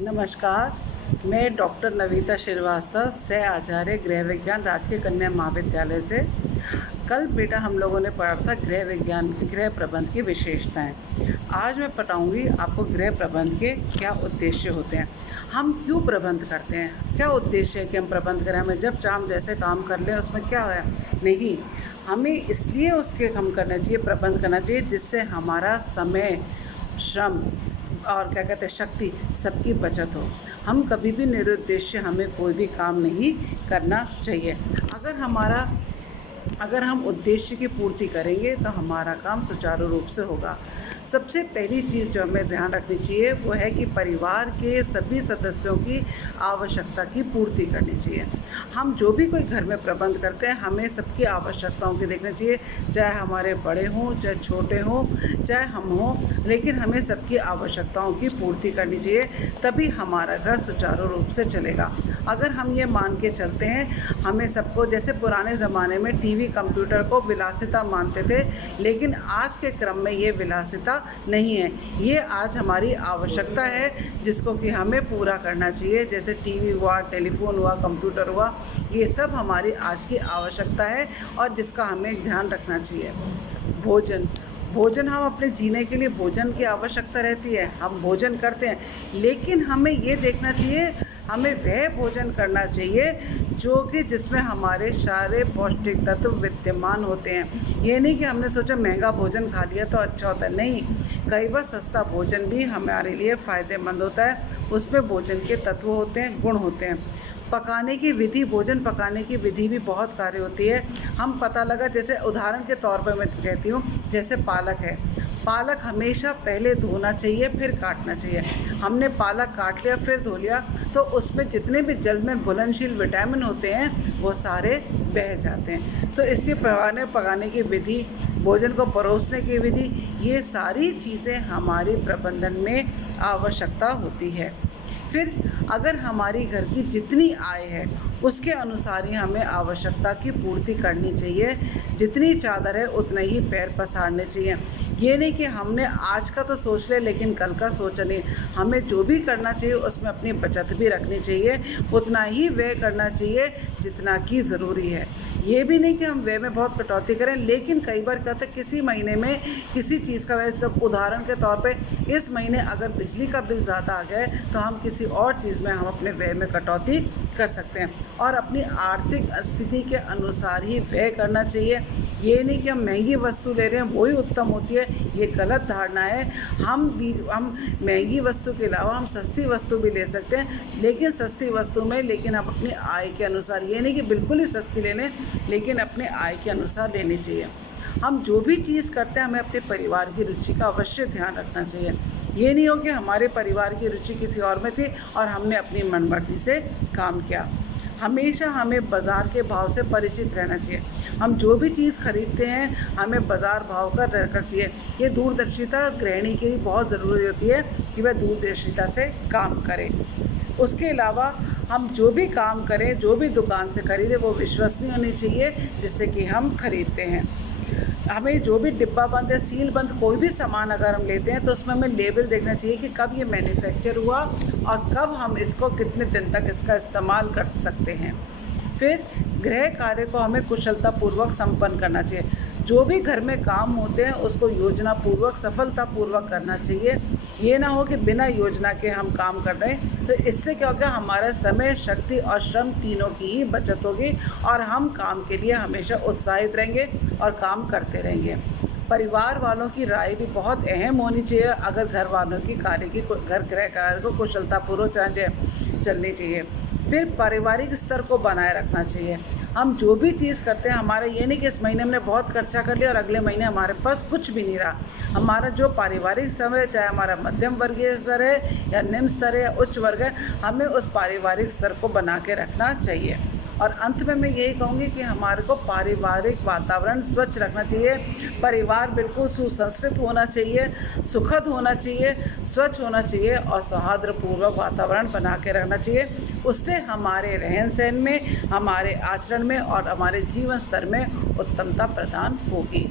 नमस्कार, मैं डॉक्टर नविता श्रीवास्तव, सह आचार्य गृह विज्ञान, राजकीय कन्या महाविद्यालय से। कल बेटा हम लोगों ने पढ़ा था गृह विज्ञान, गृह प्रबंध की विशेषताएं। आज मैं बताऊंगी आपको गृह प्रबंध के क्या उद्देश्य होते हैं, हम क्यों प्रबंध करते हैं, क्या उद्देश्य है कि हम प्रबंध करें। हमें जब चाह जैसे काम कर लें उसमें क्या है, नहीं, हमें इसलिए उसके हम करना चाहिए, प्रबंध करना चाहिए जिससे हमारा समय, श्रम और क्या कहते हैं शक्ति सबकी बचत हो। हम कभी भी निरुद्देश्य हमें कोई भी काम नहीं करना चाहिए। अगर हम उद्देश्य की पूर्ति करेंगे तो हमारा काम सुचारू रूप से होगा। सबसे पहली चीज़ जो हमें ध्यान रखनी चाहिए वो है कि परिवार के सभी सदस्यों की आवश्यकता की पूर्ति करनी चाहिए। हम जो भी कोई घर में प्रबंध करते हैं हमें सबकी आवश्यकताओं की देखना चाहिए, चाहे हमारे बड़े हों, चाहे छोटे हों, चाहे हम हों, लेकिन हमें सबकी आवश्यकताओं की पूर्ति करनी चाहिए, तभी हमारा घर सुचारू रूप से चलेगा। अगर हम ये मान के चलते हैं हमें सबको, जैसे पुराने ज़माने में टीवी कंप्यूटर को विलासिता मानते थे, लेकिन आज के क्रम में ये विलासिता नहीं है, ये आज हमारी आवश्यकता है जिसको कि हमें पूरा करना चाहिए। जैसे टीवी हुआ, टेलीफोन हुआ, कंप्यूटर हुआ, ये सब हमारी आज की आवश्यकता है और जिसका हमें ध्यान रखना चाहिए। भोजन हम अपने जीने के लिए भोजन की आवश्यकता रहती है, हम भोजन करते हैं, लेकिन हमें ये देखना चाहिए, हमें वह भोजन करना चाहिए जो कि जिसमें हमारे सारे पौष्टिक तत्व विद्यमान होते हैं। ये नहीं कि हमने सोचा महंगा भोजन खा लिया तो अच्छा होता है, नहीं, कई बार सस्ता भोजन भी हमारे लिए फ़ायदेमंद होता है, उसमें भोजन के तत्व होते हैं, गुण होते हैं। पकाने की विधि, भोजन पकाने की विधि भी बहुत कार्य होती है। हम पता लगा, जैसे उदाहरण के तौर पर मैं कहती हूँ, जैसे पालक है, पालक हमेशा पहले धोना चाहिए फिर काटना चाहिए। हमने पालक काट लिया फिर धो लिया तो उसमें जितने भी जल में घुलनशील विटामिन होते हैं वो सारे बह जाते हैं। तो इसलिए पकाने की विधि, भोजन को परोसने की विधि, ये सारी चीज़ें हमारी प्रबंधन में आवश्यकता होती है। फिर अगर हमारी घर की जितनी आय है उसके अनुसार ही हमें आवश्यकता की पूर्ति करनी चाहिए। जितनी चादर है उतने ही पैर पसारने चाहिए। ये नहीं कि हमने आज का तो सोच ले लेकिन कल का सोचा नहीं। हमें जो भी करना चाहिए उसमें अपनी बचत भी रखनी चाहिए, उतना ही व्यय करना चाहिए जितना कि ज़रूरी है। ये भी नहीं कि हम व्यय में बहुत कटौती करें, लेकिन कई बार क्या होता है किसी महीने में किसी चीज़ का व्यय, सब उदाहरण के तौर पे इस महीने अगर बिजली का बिल ज़्यादा आ गया है तो हम किसी और चीज़ में हम अपने व्यय में कटौती कर सकते हैं और अपनी आर्थिक स्थिति के अनुसार ही व्यय करना चाहिए। ये नहीं कि हम महंगी वस्तु ले रहे हैं वही उत्तम होती है, ये गलत धारणा है। हम महंगी वस्तु के अलावा हम सस्ती वस्तु भी ले सकते हैं, लेकिन सस्ती वस्तु में हम अपनी आय के अनुसार, ये नहीं कि बिल्कुल ही सस्ती ले लें, लेकिन अपने आय के अनुसार लेनी चाहिए। हम जो भी चीज़ करते हैं हमें अपने परिवार की रुचि का अवश्य ध्यान रखना चाहिए। ये नहीं हो कि हमारे परिवार की रुचि किसी और में थी और हमने अपनी मनमर्जी से काम किया। हमेशा हमें बाज़ार के भाव से परिचित रहना चाहिए। हम जो भी चीज़ खरीदते हैं हमें बाज़ार भाव का रखना चाहिए। ये दूरदर्शिता गृहिणी की बहुत ज़रूरी होती है कि वह दूरदर्शिता से काम करें। उसके अलावा हम जो भी काम करें, जो भी दुकान से खरीदें, वो विश्वसनीय होनी चाहिए जिससे कि हम खरीदते हैं। हमें जो भी डिब्बा बंद या सील बंद कोई भी सामान अगर हम लेते हैं तो उसमें हमें लेबल देखना चाहिए कि कब ये मैन्युफैक्चर हुआ और कब हम इसको कितने दिन तक इसका इस्तेमाल कर सकते हैं। फिर गृह कार्य को हमें कुशलतापूर्वक संपन्न करना चाहिए। जो भी घर में काम होते हैं उसको योजनापूर्वक, सफलतापूर्वक करना चाहिए। ये ना हो कि बिना योजना के हम काम कर रहे हैं, तो इससे क्या होगा, हमारा समय, शक्ति और श्रम तीनों की ही बचत होगी और हम काम के लिए हमेशा उत्साहित रहेंगे और काम करते रहेंगे। परिवार वालों की राय भी बहुत अहम होनी चाहिए अगर घर वालों की गृह कार्य को कुशलतापूर्वक चलनी चाहिए। फिर पारिवारिक स्तर को बनाए रखना चाहिए। हम जो भी चीज़ करते हैं, हमारा ये नहीं कि इस महीने हमने बहुत खर्चा कर लिया और अगले महीने हमारे पास कुछ भी नहीं रहा। हमारा जो पारिवारिक स्तर है, चाहे हमारा मध्यम वर्गीय स्तर है या निम्न स्तर है या उच्च वर्ग है, हमें उस पारिवारिक स्तर को बना के रखना चाहिए। और अंत में मैं यही कहूँगी कि हमारे को पारिवारिक वातावरण स्वच्छ रखना चाहिए। परिवार बिल्कुल सुसंस्कृत होना चाहिए, सुखद होना चाहिए, स्वच्छ होना चाहिए और सौहार्दपूर्वक वातावरण बना के रखना चाहिए। उससे हमारे रहन सहन में, हमारे आचरण में और हमारे जीवन स्तर में उत्तमता प्रदान होगी।